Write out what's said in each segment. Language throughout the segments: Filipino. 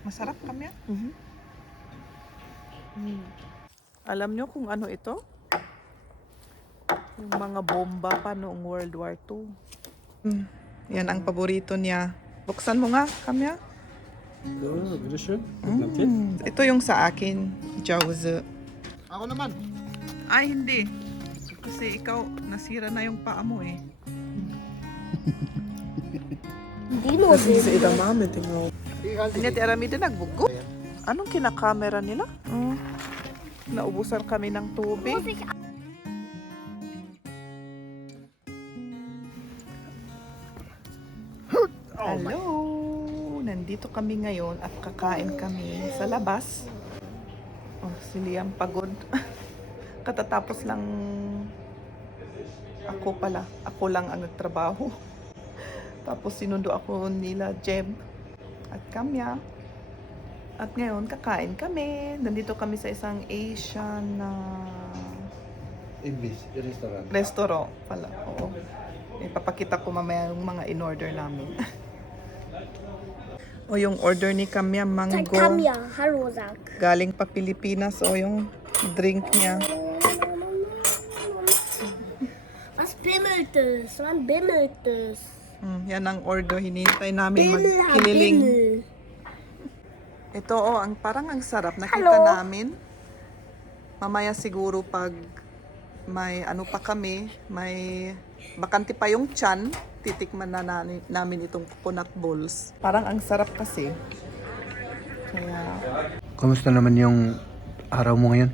Masarap kami. Alam nyo kung ano ito? Yung mga bomba pa noong World War II. Yan ang paborito niya. Buksan mo nga, Kamya. Ja, bitteschön. Guten Appetit. Ito yung sa akin, Jauze. Ako naman. Ay, hindi. Kasi ikaw, nasira na yung paa mo eh. Dino din. edamame, tingnan. Kanya ti Aramida nagbugo. Anong kinakamera nila? Naubusan kami ng tubig. Hello! Nandito kami ngayon at kakain kami sa labas. Oh, si Liam pagod. Katatapos lang ako lang ang nagtrabaho. Tapos sinundo ako nila Jem at Kamya. At ngayon kakain kami. Nandito kami sa isang Asian na English, restaurant. restaurant pala. Oo. Ipapakita ko mamaya yung mga in-order namin. O yung order ni Kamya, mango. Kamya, hallo sag. Galing pa Pilipinas. O yung drink niya. Was bimmelt es? Wann bimmelt es? Yan ang order. Hinihintay namin Bimmel, magkililing. bimmel. Ito parang ang sarap. Nakita Hello? namin. Mamaya siguro pag may ano pa kami, may bakante pa yung tiyan, titikman na namin itong coconut balls. Parang ang sarap kasi. Kaya Kamusta naman yung araw mo ngayon?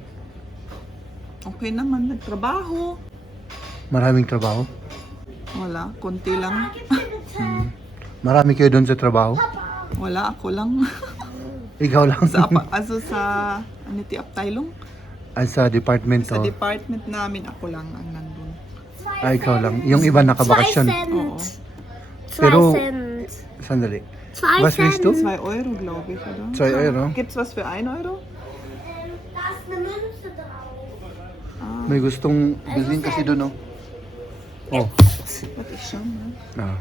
okay naman, nagtrabaho. Maraming trabaho? Wala, konti lang. Marami kayo doon sa trabaho? Wala, ako lang. Ikaw lang? sa aniti Abteilung. Sa department Sa to? department namin, ako lang ang nandun. Ikaw lang. Yung iba nakabakasyon. Oo. Pero- 2 Cent. Sandali. 2 Was willst du? 2 Euro, glaube ich, oder? 2 Euro? Gibt's was für 1 Euro? Da ist eine Münze drauf. May gustong bilhin kasi doon, oh. Oh. Warte, ich schau mal. Ah.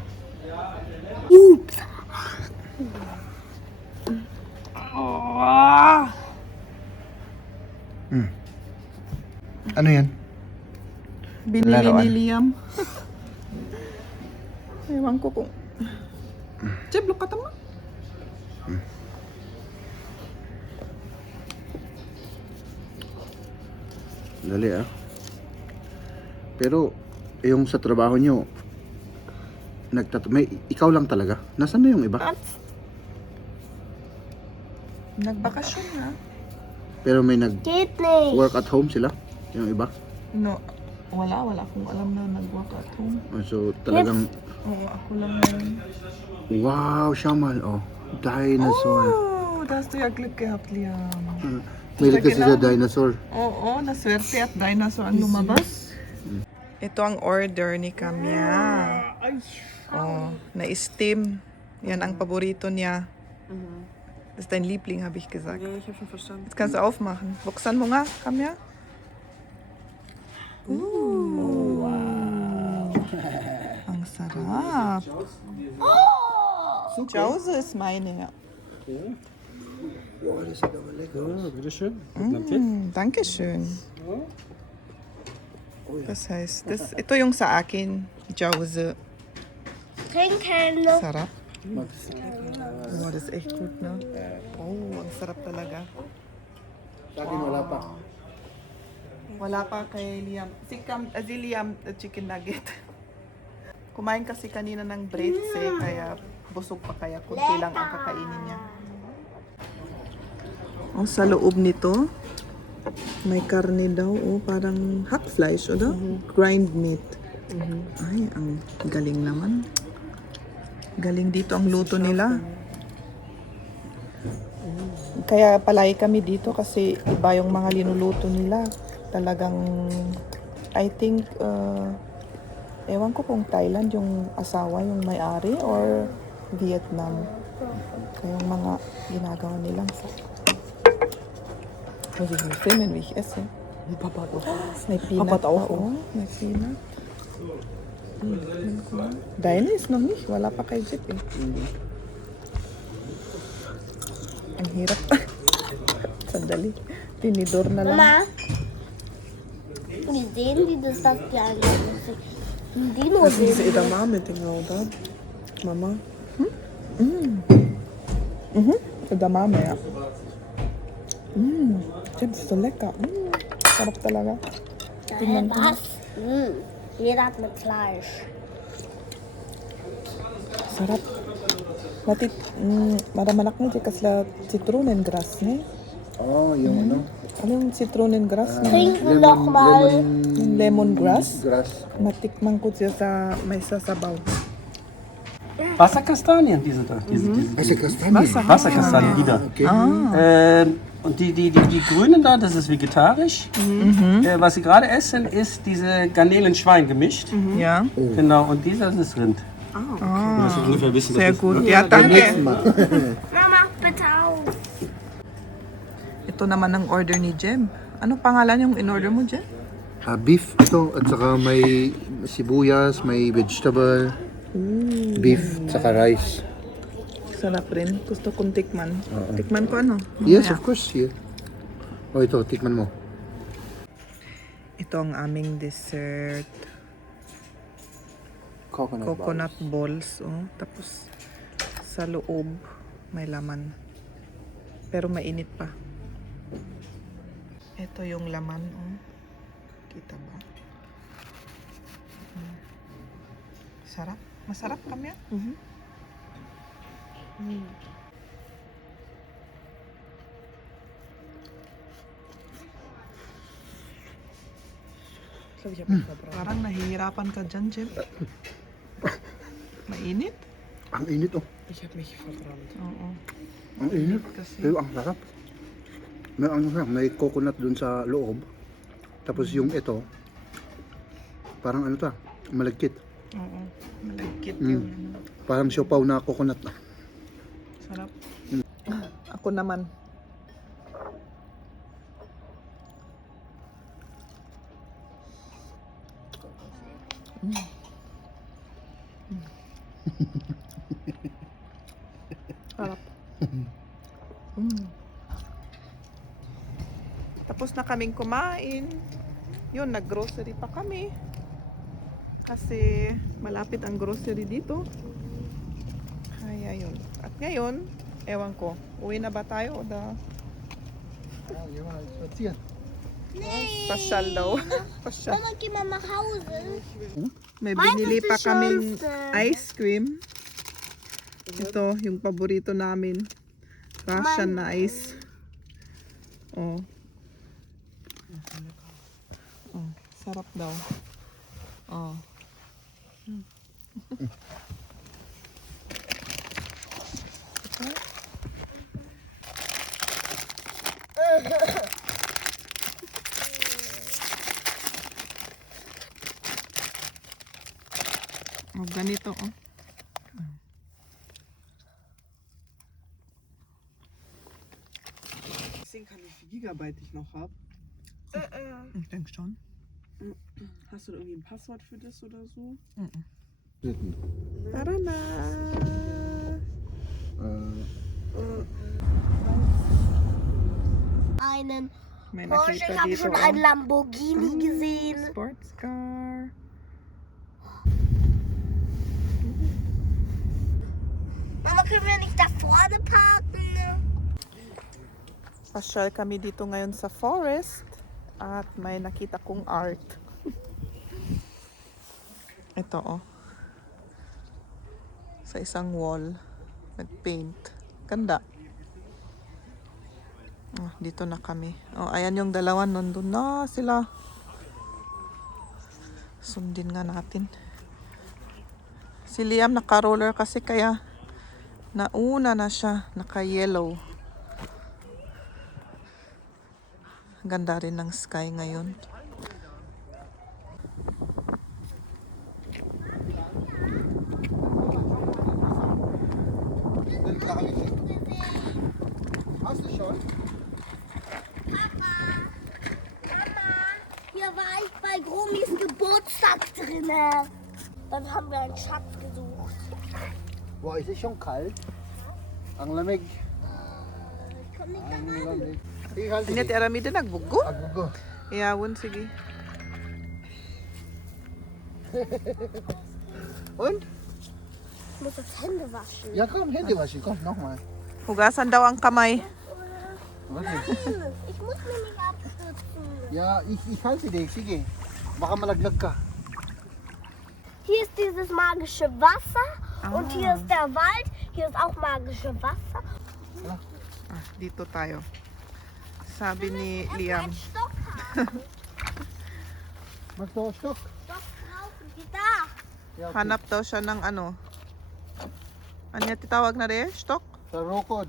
Ups. Ano yan? Binili Laruan. ni Liam. Ewan ko kung... Jeb, look at mo. Dali, ah. Pero, yung sa trabaho nyo, ikaw lang talaga? Nasaan na yung iba? Nagbakasyon na. Pero may Geht nicht. nag-work at home sila? Yung iba? No, wala akong alam na nag-work at home. So, talagang, Oo, ako lang yun. wow, Shamal, oh. Dinosaur. Oh, da hast du ja Glück gehabt, Liam. Mahilig kasi sa dinosaur. Oo, naswerte at dinosaur ang lumabas. Ito ang order ni Kamya. Oh, na-steam. Yan ang paborito niya. Das ist dein Liebling, habe ich gesagt. Ja, ich habe schon verstanden. Jetzt kannst du aufmachen. Buksan mo nga, Kamya. Ang sarap. Jause ist meine, ja. Ja, das sieht aber lecker aus. Ja, bitteschön. Guten Appetit. Dankeschön. Das heißt, ito yung sa akin, Jause. Trinken. Sarap. Oh, das ist echt gut, ne? Oh, ang sarap talaga. Sa akin wala pa. Wala pa kay Liam. Si Liam, chicken nugget. Kumain kasi kanina ng breads kaya busog pa kaya kunti lang ang kakainin niya. Oh, sa loob nito, may karne daw. Oh, parang hackfleisch, oder? Grind meat. Ay, ang galing naman. Galing dito ang luto nila. Kaya palagi kami dito kasi iba yung mga linuluto nila. Talagang, I think, ewan ko kung Thailand yung asawa, yung may-ari, or Vietnam. Kaya yung mga ginagawa nilang sa... Muss ich mal filmen, wie ich esse. Papa hat auch. May peanut Papa hat auch. pa, oh. May peanut. Deine ist noch nicht. Wala pa kay Jeep eh. Ang hirap. Sandali. Tinidor na lang. Mama, wie sehen die das kleine? Die nur Das ist sehen. Edamame, genau, da. Mama. Edamame, ja. Jem, ist so lecker. Sarap talaga. Tingnan ko. Was? Jeder hat mit Fleisch. Sarap. Matit, madamanak na dyan kasla zitronengras, ne? Oh, yung ano? Ano yung zitronengras? Trinken noch mal. Yung lemongrass. Grass. Matikman ko siya sa may sasabaw. Wasserkastanien, diese da. Kasi Kastanien. Wasserkastanien wieder. Okay. Und die grünen da, das ist vegetarisch. Was sie gerade essen, ist diese Garnelen-Schwein gemischt. Ja. Genau, und dieser ist Rind. Das ist ungefähr wissen, Sehr das ist. gut. Ja, danke. Mama, bitte auf. Ito naman ang order ni Jem. Ano pangalan yung in-order mo, Jem? Beef ito at saka may sibuyas, may vegetable, beef, saka rice. Sarap rin. Gusto kong tikman. Tikman ko ano? Yes, Mamaya. of course. Yeah. Oh, ito, tikman mo. Ito ang aming dessert. Coconut balls. Oh. Tapos sa loob may laman. Pero mainit pa. Ito yung laman. Oh. Kita ba? Sarap. Masarap kami. Ich glaube, ich habe mich verbrannt. Parang nahihirapan ka dyan, Jem. Mainit? Ang init oh. Ich habe mich verbrannt. Oo. Ang init. Kasi Pero ang sarap. May ano siya, may coconut dun sa loob. Tapos yung ito, parang ano ta, malagkit. oo, malagkit Mm. yung ano. Parang siopaw na coconut. Sarap. Ako naman. Sarap. Tapos na kaming kumain. Yun, nag-grocery pa kami. Kasi malapit ang grocery dito. Kaya yun. At ngayon, ewan ko, uwi na ba tayo o pasyal daw? Pasyal. Mama, geh mal nach Hause. May Mine binili is the pa kaming schönste. ice cream. Ito, yung paborito namin. Russian na ice. Oh. Oh, sarap daw. Oh. Oh, ganito oh. Deswegen kann wie viel Gigabyte ich noch habe. Ich denke schon. Hast du da irgendwie ein Passwort für das oder so? Tara na! Einen May Porsche, ich nakita habe dito schon oh. einen Lamborghini gesehen. Sports car. Mama, können wir nicht da vorne parken? Pasyal kami dito ngayon sa forest at may nakita kong art. Ito oh. Sa isang wall, nag-paint. Ganda. Oh, dito na kami. Oh, ayan yung dalawa, nandun na sila. Sundin nga natin. Si Liam naka-roller kasi kaya nauna na siya, naka-yellow. Ganda rin ng sky ngayon. Hast du schon? Hier war ich bei Gromis Geburtstag drinne. Dann haben wir einen Schatz gesucht. Wow, ist es schon kalt? Ang lamig. Hindi ti aramida nagbugo. Agugo. Iyawon, sige. Und? Ich muss jetzt Hände waschen. Ja, komm, Hände waschen. Komm, nochmal. Hugasan daw ang kamay. Warte. Ich muss mich nicht abstützen. Ja, ich halte dich. Sige. Baka malaglag ka. Hier ist dieses magische Wasser und hier ist der Wald. Hier ist auch magische Wasser. Ah, dito tayo. Sabi ni Liam. Ein Stock haben. Magst du einen Stock? Stock brauchen die da. Ja, okay. Hanap daw siya ng ano. Ano yung titawag na rin? Stock? Sa rokod.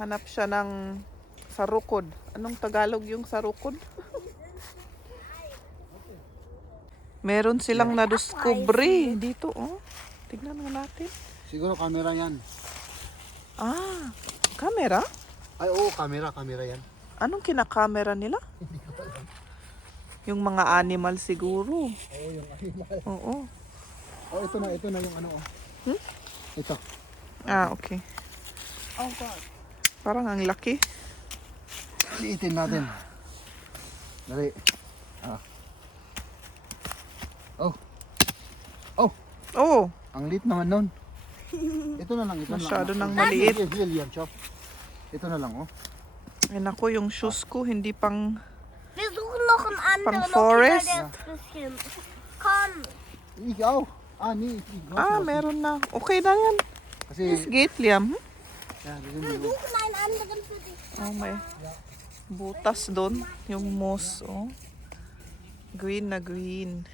Hanap siya ng sarukod. Anong Tagalog yung sarukod? Meron silang nadiscovery dito, oh. Tignan nga natin. Siguro camera yan. Ah, camera? Ay, oo, camera yan. Anong kinakamera nila? Yung mga animal siguro. Oo, yung animal. Oo. Oh, ito na yung ano, oh. Hmm? Ito. Ah, okay. Parang ang laki. Liitin natin. Dali. Ah. Oh. Oh, Oh, ang liit naman nun. Ito na lang, ito masyado na lang. nang maliit. Yan, chop. Ito na lang, oh. Ay nako, yung shoes ko hindi pang... Wir suchen noch einen anderen. Pang Forest? Okay, der ist ein bisschen. Komm. Ich auch. Ah, nee, ich Ah, meron na. Okay na yan. Kasi, This gate, Liam. ja, Wir suchen einen anderen für dich. Oh, may butas doon. Yung moss, oh. Green na green.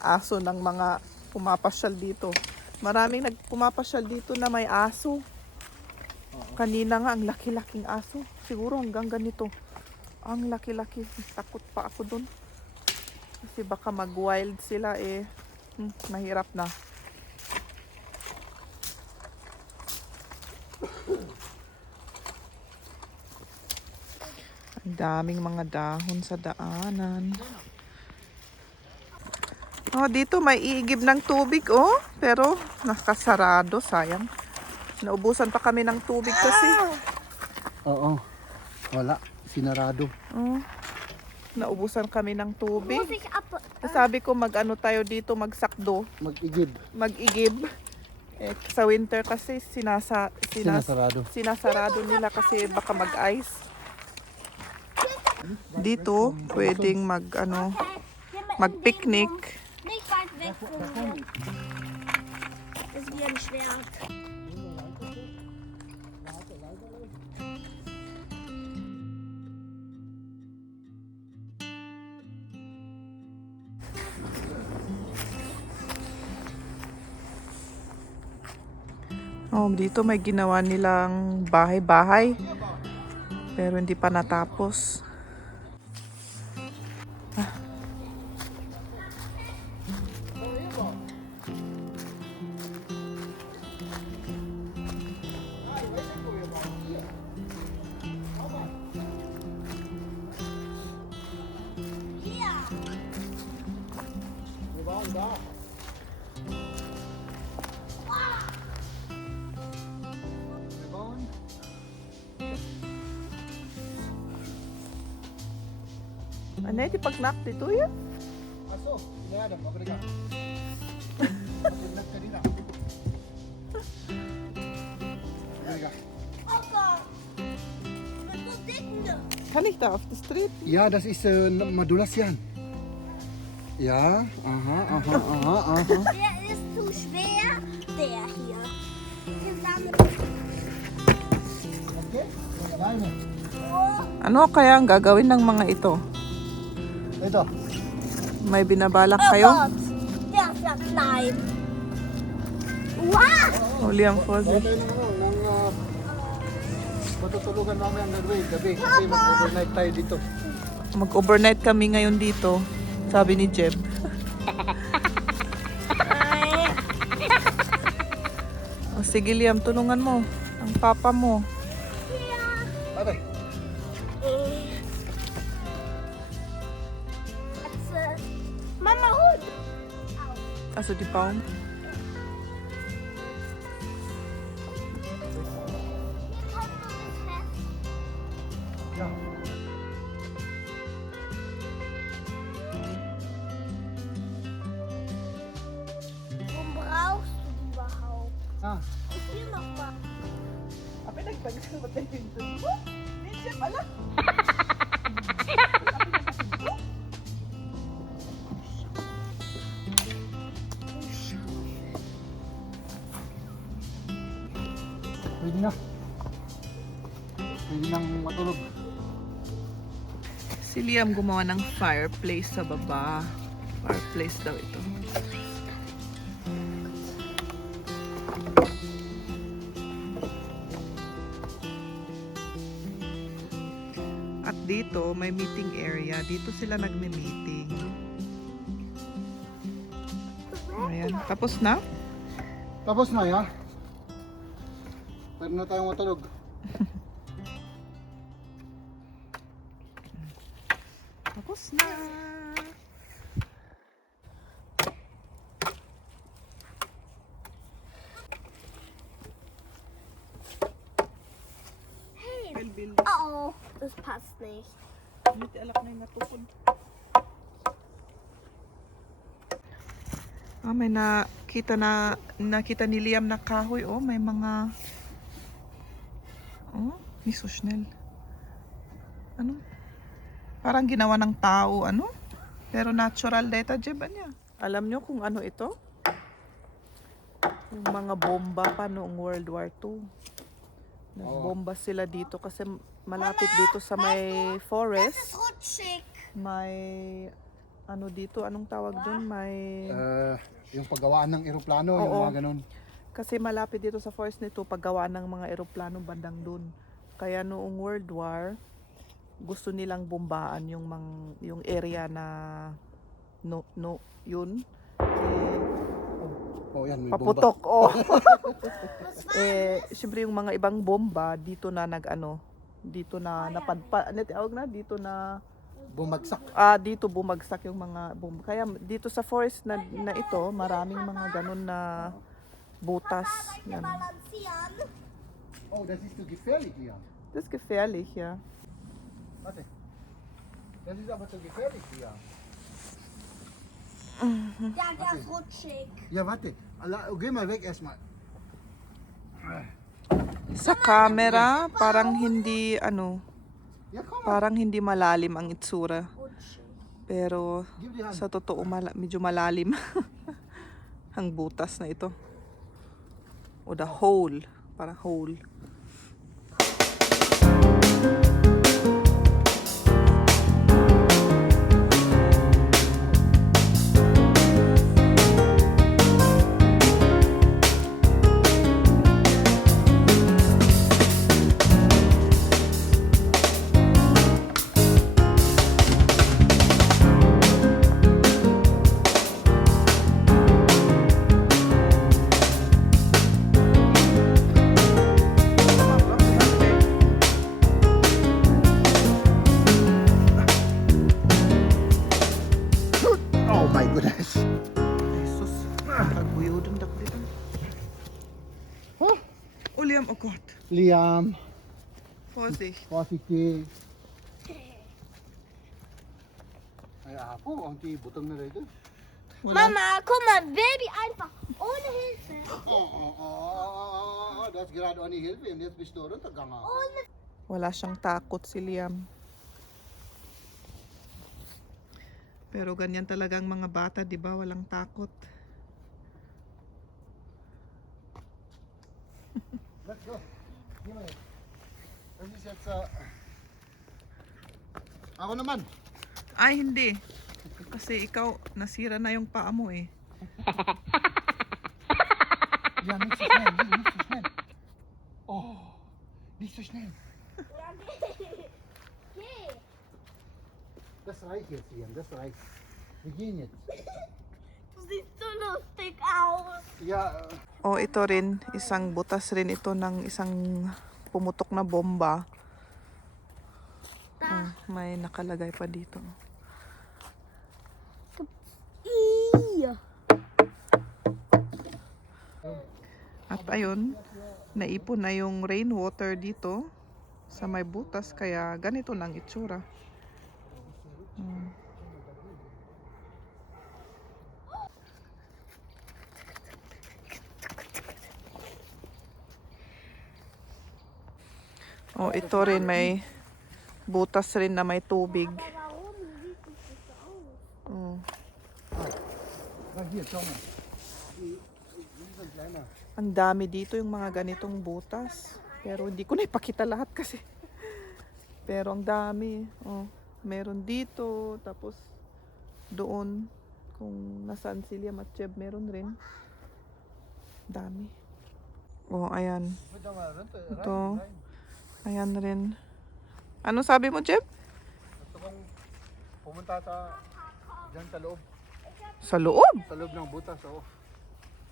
Aso ng mga pumapasyal dito. Maraming nagpumapasyal dito na may aso. Kanina nga, ang laki-laking aso. Siguro hanggang ganito. Ang laki-laki. Takot pa ako dun. Kasi baka mag-wild sila eh. Mahirap na. Ang daming mga dahon sa daanan. Oh, dito may iigib ng tubig, oh. Pero nakasarado, sayang. Naubusan pa kami ng tubig kasi. oo. Wala, sinarado. Oh, naubusan kami ng tubig. Muss ich ab. Sabi ko mag-ano tayo dito, magsakdo, Mag-igib. mag-igib. Eh, sa winter kasi Sinasarado. sinasarado nila kasi baka mag-ice. Dito, pwedeng mag-picnic. Nicht weit weg von mir. Das ist wie ein Schwert. Oh, dito may ginawa nilang bahay-bahay. Pero hindi pa natapos. Ano yung pag-knock dito yun? Aso, inadam, mabaliga. Mag-vlog ka din ah. Mabaliga. Opa, mit so dicken. Kann ich da auf die Street? Ja, das ist madulas yan. Ja, aha. Der ist zu schwer. Der hier. Zusammen. Okay, alleine. Oh, Ano kaya ang gagawin ng mga ito? Ito. May binabalak oh kayo? Gott. Der ist ja klein. Wow! Huli ang falls. Tayo ng matutulugan namin ang gabi. Kasi mag-overnight tayo dito. Mag-overnight kami ngayon dito, sabi ni Jeb. O sige Liam, tulungan mo ang papa mo. Patay. Mama, Hund. Also die Baum. Ha? Und hier nochmal. Ape nagtagis ka ba tayo dito? Hindi siya pala. Pwede na. Pwede nang matulog. Si Liam gumawa ng fireplace sa baba. Fireplace daw ito. At dito, may meeting area. Dito sila nagme-meeting. Ayan. Tapos na? Tapos na ya. Pwede na tayong matulog. Tapos na. Hey. Oh, das passt nicht. Hindi alak na yung natupod. May nakita ni Liam na kahoy. Oh, may mga... Oh, ni Sushnell. Ano? Parang ginawa ng tao, ano? Pero natural data, Jeba niya. Alam nyo kung ano ito? Yung mga bomba pa noong World War II. Nagbomba sila dito kasi malapit dito sa may forest. Rutschig. May ano dito, anong tawag dun? May Yung paggawaan ng eroplano, yung Oo. mga ganun. kasi malapit dito sa forest nito paggawa ng mga eroplano bandang dun. Kaya noong World War gusto nilang bombaan yung area na yun. Oh, yan, may Paputok. Oh. Siyempre yung mga ibang bomba dito na dito na napadpa, dito na bumagsak. dito bumagsak yung mga bomba. Kaya dito sa forest na ito, maraming mga ganun na butas. Yan. Balancieren. Oh, das ist zu gefährlich hier. Das ist gefährlich, ja. Warte. Das ist aber zu gefährlich hier. Ja, der ist rutschig. Ja, warte. Geh mal weg erstmal. Sa camera, parang hindi Ja, komm mal. parang hindi malalim ang itsura. Rutschig. Pero Gib die Hand. sa totoo medyo malalim ang butas na ito. O the hole, parang hole. Oh my goodness. Jesus, kaguyodon dak dito. Oh, Liam, oh Gott. Liam, Vorsicht. vorsichtig. Ay, apo, ang butang na rito. Mama, guck mal, Baby einfach ohne Hilfe. Das ist gerade ohne Hilfe und jetzt bist du runtergegangen. Ohne Wala siyang takot si Liam. Pero ganyan talagang mga bata, di ba? Walang takot. Let's go. Geh mal jetzt. Das ist jetzt... Ako naman. Ay, hindi. Kasi ikaw, nasira na yung paa mo eh. Ja, nicht so schnell, nicht so schnell. Oh, nicht so schnell. Geh. Das reicht jetzt, Liam, das reicht. Wir gehen jetzt. Du siehst so lustig aus. Ja, O ito rin, isang butas rin ito ng isang pumutok na bomba. May nakalagay pa dito. Iya. At ayun, naipon na yung rainwater dito sa may butas, kaya ganito lang itsura. Oh, ito rin may butas rin na may tubig. Warum sieht es nicht so aus? Oh. Ah, hier, schau mal. Ang dami dito yung mga ganitong butas. Pero hindi ko na ipakita lahat kasi. Pero ang dami. Oh, meron dito. Tapos doon. Kung nasaan sila Matcheb, meron rin. Dami. Oh, ayan. Ito. Ayan rin. Ano sabi mo, Jeb? Gusto kong pumunta dyan sa loob. Sa loob? Sa loob ng butas, oo.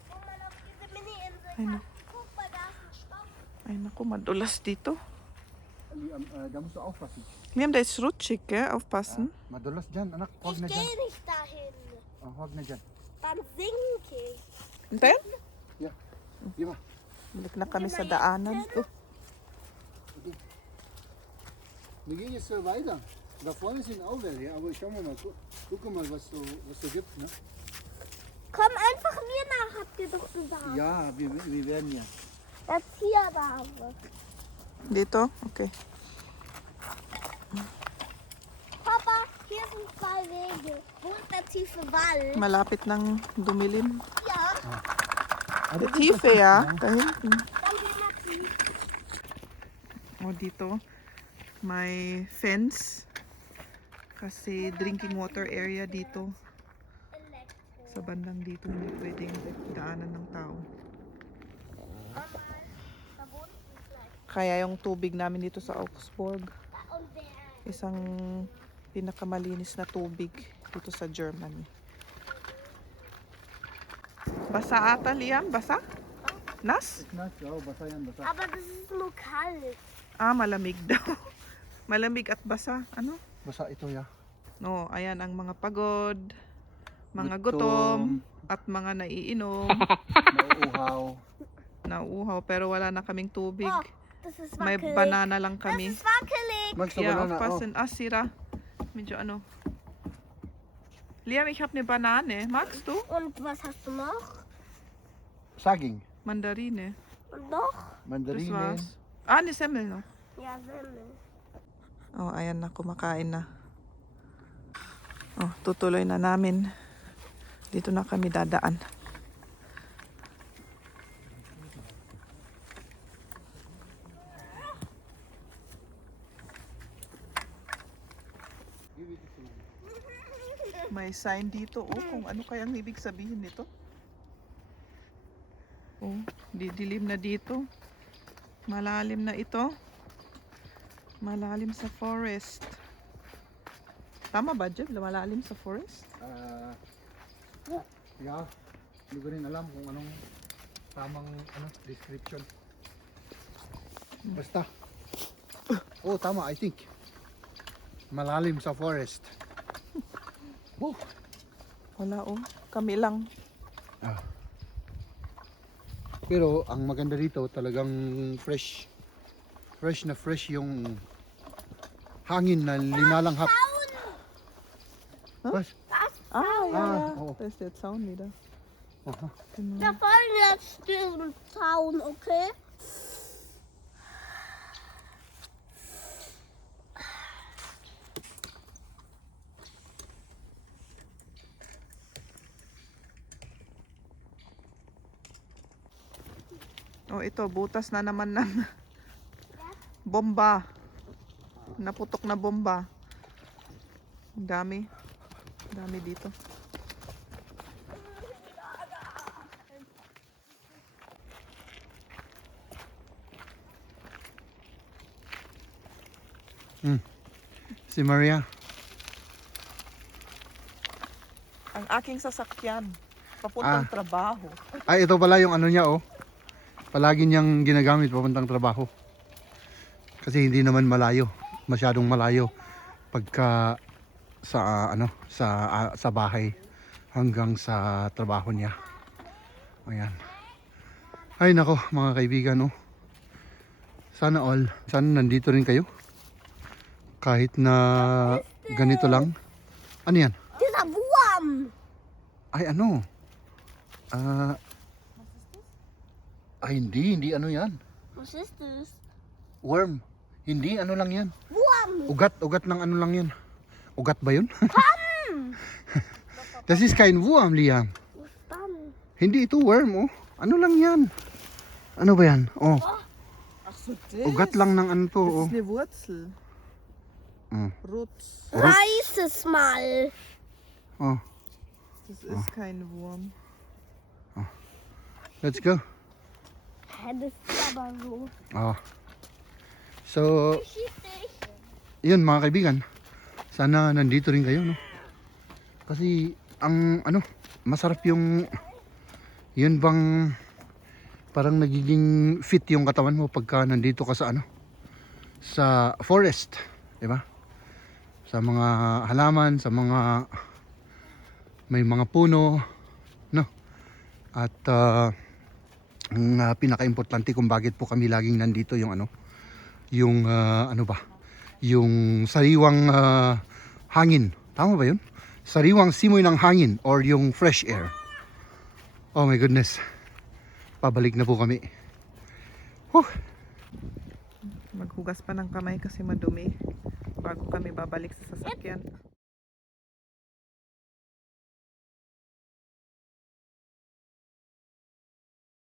Guck mal auf diese Mini-Insel. Ay, na- Guck mal, da ist ein Stoff. Ay naku, madulas dito. Da musst du aufpassen. Liam, da ist rutschig, gell? Aufpassen. Madulas dyan, anak. Huwag Ich na dyan. gehe nicht dahin. Oh, huwag na dyan. Dann sinke ich. Hintayin? Yeah. Di ba? Balik na kami sa daanan. Oh, Wir gehen jetzt weiter. Da vorne sind auch welche, aber schauen wir mal. Guck mal, was so gibt. Ne? Komm einfach mir nach, habt ihr doch gesagt. Ja, wir werden ja. Jetzt hier da. dito? Okay. Papa, hier sind 2 Wege. Wo ist der tiefe Wald? Malapit ng dumilim. Ja, The Tiefe, ja. Da hinten. dann gehen wir tief. O dito, may fence. Kasi drinking water area dito. Sa bandang dito, hindi pwedeng daanan ng tao. Da wohnt vielleicht. Kaya yung tubig namin dito sa Augsburg, Da und der. isang pinakamalinis na tubig dito sa Germany. Basa ata, Liam? Basa? Nas? Nass, ja, basa yan, basa. Aber das ist nur kalt. Ah, malamig daw. Malamig at basa. Ano? Basa ito, ya. No, ayan ang mga pagod, mga Gutom. gutom, at mga naiinom, Nauuhaw. nauuhaw, pero wala na kaming tubig. Oh, das ist May wackelig. banana lang Das kami. ist wackelig. Magst du Ja, Banana? Oh. aufpassen. Ah, Sira. Medyo ano. Liam, ich habe eine Banane. Magst du? Und was hast du noch? Saging. Mandarine. Und noch? Das Mandarine. war's. Ah, eine Semmel noch. Ja, Semmel. Oh, ayan na. Kumakain na. Oh, tutuloy na namin. Dito na kami dadaan. May sign dito, oh, kung ano kayang ibig sabihin nito. Oh, didilim na dito. Malalim na ito. Malalim sa forest. Tama ba, Jeb? Malalim sa forest? Ja, hindi ko rin alam kung anong tamang description. Basta. Oh, tama, I think. Malalim sa forest. Oh. Wala, oh. Kami lang. Pero ang maganda dito talagang fresh. Fresh na fresh yung hangin na linalanghap. Huh? Was? Ah, ja, Ah, ja. oh. Da ist der Zaun wieder. Aha. Genau. Wir wollen jetzt diesen Zaun, okay? Oh, ito, butas na naman ng bomba. Naputok na bomba. Ang dami. Ang dami dito. Si Maria. Ang aking sasakyan. Papuntang trabaho. Ay, ito pala yung ano niya, oh. Palagi niyang ginagamit papuntang trabaho. Kasi hindi naman malayo. Masyadong malayo. Pagka sa sa bahay hanggang sa trabaho niya. Ayan. Ay nako, mga kaibigan, oh. Sana all. Sana nandito rin kayo. Kahit na ganito lang. Ano yan? Dieser Wurm. Ay ano? Ay hindi ano yan. Was ist das? Worm. Hindi, ano lang yan. Wurm. Ugat ng ano lang yan. Ugat ba yun? Das ist kein Wurm, Liam. Was dann? Hindi ito worm, oh. Ano lang yan? Ano ba yan? Oh, Ach so, das. ugat lang ng ano to, Das oh. ist eine Wurzel. Mm. Rutz. Reiß es mal. Oh, Das ist kein Wurm. let's go. Hä, das ist aber so. Oh. So, Schieß dich. yun mga kaibigan. Sana nandito rin kayo, no? Kasi, ang ano, masarap yung, yun bang, parang nagiging fit yung katawan mo pagka nandito ka sa ano, sa forest, di ba? Sa mga halaman, sa mga, may mga puno, no? At, ang pinaka-importante kung bakit po kami laging nandito yung ano, yung ano ba, yung sariwang hangin, tama ba yun? Sariwang simoy ng hangin or yung fresh air. Oh my goodness, pabalik na po kami. Maghugas pa ng kamay kasi madumi bago kami babalik sa sasakyan.